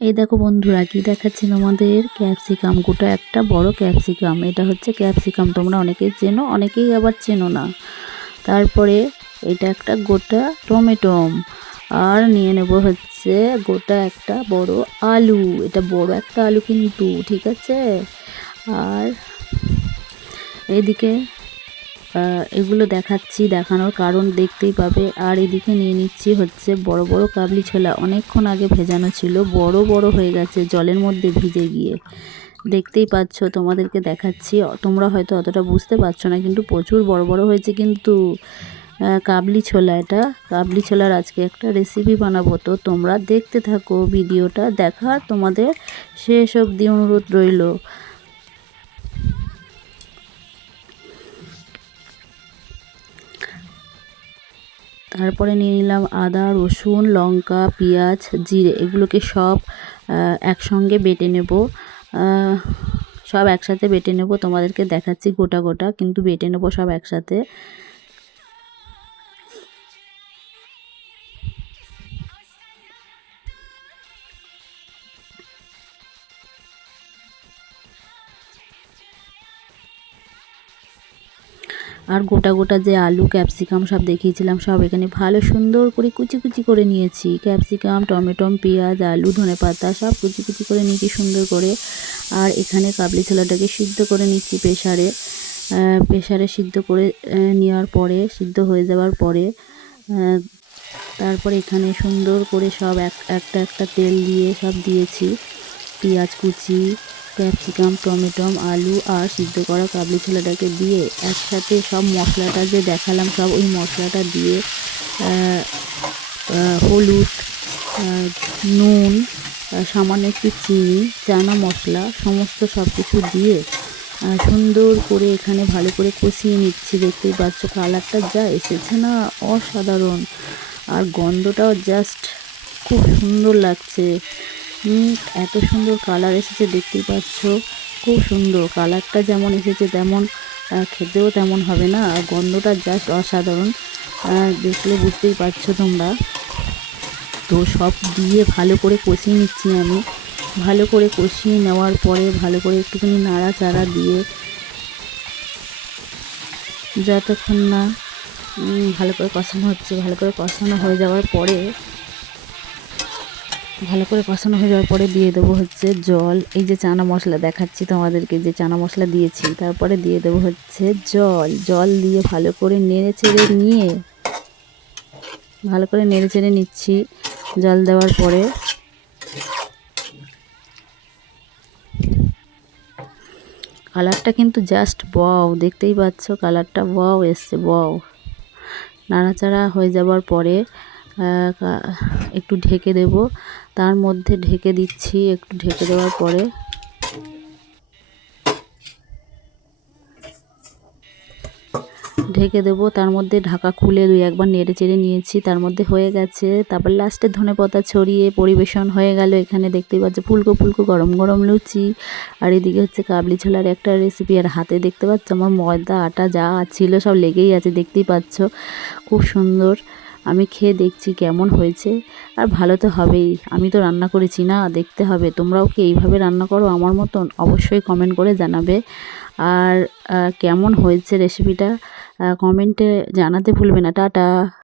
এই দেখো বন্ধুরা, কি দেখাচ্ছি তোমাদের, ক্যাপসিকাম, গোটা একটা বড় ক্যাপসিকাম। এটা হচ্ছে ক্যাপসিকাম, তোমরা অনেকেই চেনো, অনেকেই আবার চেনো না। তারপরে এটা একটা গোটা টমেটোম, আর নিয়ে নেব হচ্ছে গোটা একটা বড় আলু। এটা বড় একটা আলু কিন্তু, ঠিক আছে। আর এদিকে এগুলো দেখাচ্ছি, দেখানোর কারণ দেখতেই পাবে। আর এদিকে নিয়ে নিচ্ছি হচ্ছে বড় বড় কাবলি ছোলা, অনেকক্ষণ আগে ভেজানো ছিল, বড় বড় হয়ে গেছে জলের মধ্যে ভিজে গিয়ে। দেখতেই পাচ্ছ, তোমাদেরকে দেখাচ্ছি, তোমরা হয়তো অতটা বুঝতে পারছো না, কিন্তু প্রচুর বড় বড় হয়েছে কিন্তু কাবলি ছোলা। এটা কাবলি ছোলার আজকে একটা রেসিপি বানাবো, তো তোমরা দেখতে থাকো ভিডিওটা। দেখার তোমাদের শেষ অবধি অনুরোধ রইল। তারপরে নিয়ে নিলাম আদা, রসুন, লঙ্কা, পেঁয়াজ, জিরে, এগুলোকে সব একসঙ্গে বেটে নেব। সব একসাথে বেটে নেব, তোমাদেরকে দেখাচ্ছি গোটা গোটা, কিন্তু বেটে নেব সব একসাথে। আর গোটা গোটা যে আলু, ক্যাপসিকাম সব দেখিয়েছিলাম, সব এখানে ভালো সুন্দর করে কুচি কুচি করে নিয়েছি। ক্যাপসিকাম, টমেটো, পেঁয়াজ, আলু, ধনেপাতা সব কুচি কুচি করে নিয়েছি সুন্দর করে। আর এখানে কাবলি ছোলাটাকে সিদ্ধ করে নিচ্ছি প্রেসারে। প্রেসারে সিদ্ধ করে নেওয়ার পরে, সিদ্ধ হয়ে যাওয়ার পরে তারপরে এখানে সুন্দর করে সব একটা একটা তেল দিয়ে সব দিয়েছি। পেঁয়াজ কুচি, ক্যাপসিকাম, টমেটো, আলু আর সিদ্ধ করা কাবলি ছোলাটাকে দিয়ে একসাথে সব মশলাটা যে দেখালাম, সব ওই মশলাটা দিয়ে হলুদ, নুন, সামান্য একটু চিনি, চানা মশলা, সমস্ত সব কিছু দিয়ে সুন্দর করে এখানে ভালো করে কষিয়ে নিচ্ছি। দেখতেই পাচ্ছ কালারটা যা এসেছে না, অসাধারণ। আর গন্ধটাও জাস্ট খুব সুন্দর লাগছে। এত সুন্দর কালার এসেছে, দেখতেই পাচ্ছ, খুব সুন্দর কালারটা যেমন এসেছে তেমন খেতেও তেমন হবে না। আর গন্ধটা জাস্ট অসাধারণ, দেখলে বুঝতেই পারছো তোমরা। তো সব দিয়ে ভালো করে কষিয়ে নিচ্ছি আমি। ভালো করে কষিয়ে নেওয়ার পরে ভালো করে একটুখানি নাড়াচাড়া দিয়ে যতক্ষণ না ভালো করে কষানো হচ্ছে, ভালো করে কষানো হয়ে যাওয়ার পরে দিয়ে দেবো হচ্ছে জল। এই যে চানা মশলা দেখাচ্ছি তোমাদেরকে, যে চানা মশলা দিয়েছি, তারপরে দিয়ে দেবো হচ্ছে জল দিয়ে ভালো করে নেড়ে চেড়ে নিচ্ছি। জল দেওয়ার পরে কালারটা কিন্তু জাস্ট ওয়াও, দেখতেই পাচ্ছ কালারটা ওয়াও এসছে, ওয়াও। নাড়াচাড়া হয়ে যাওয়ার পরে একটু ঢেকে দেব। তার মধ্যে ঢেকে দিচ্ছি, একটু ঢেকে দেওয়ার পরে ঢেকে দেবো। তার মধ্যে ঢাকা খুলে 2-1 বার নেড়ে চেড়ে নিয়েছি, তার মধ্যে হয়ে গেছে। তারপর লাস্টে ধনেপাতা ছড়িয়ে পরিবেশন হয়ে গেল। এখানে দেখতেই পাচ্ছ ফুলকো ফুলকো গরম গরম লুচি। আর এদিকে হচ্ছে কাবলি ছোলার একটা রেসিপি। আর হাতে দেখতে পাচ্ছ আমার ময়দা আটা যা ছিল সব লেগেই আছে, দেখতেই পাচ্ছ, খুব সুন্দর। আমি খেয়ে দেখছি কেমন হয়েছে। আর ভালো তো হবেই, আমি তো রান্না করেছি না, দেখতে হবে। তোমরাও কি এইভাবে রান্না করো আমার মতন? অবশ্যই কমেন্ট করে জানাবে। আর কেমন হয়েছে রেসিপিটা কমেন্টে জানাতে ভুলবে না। টাটা।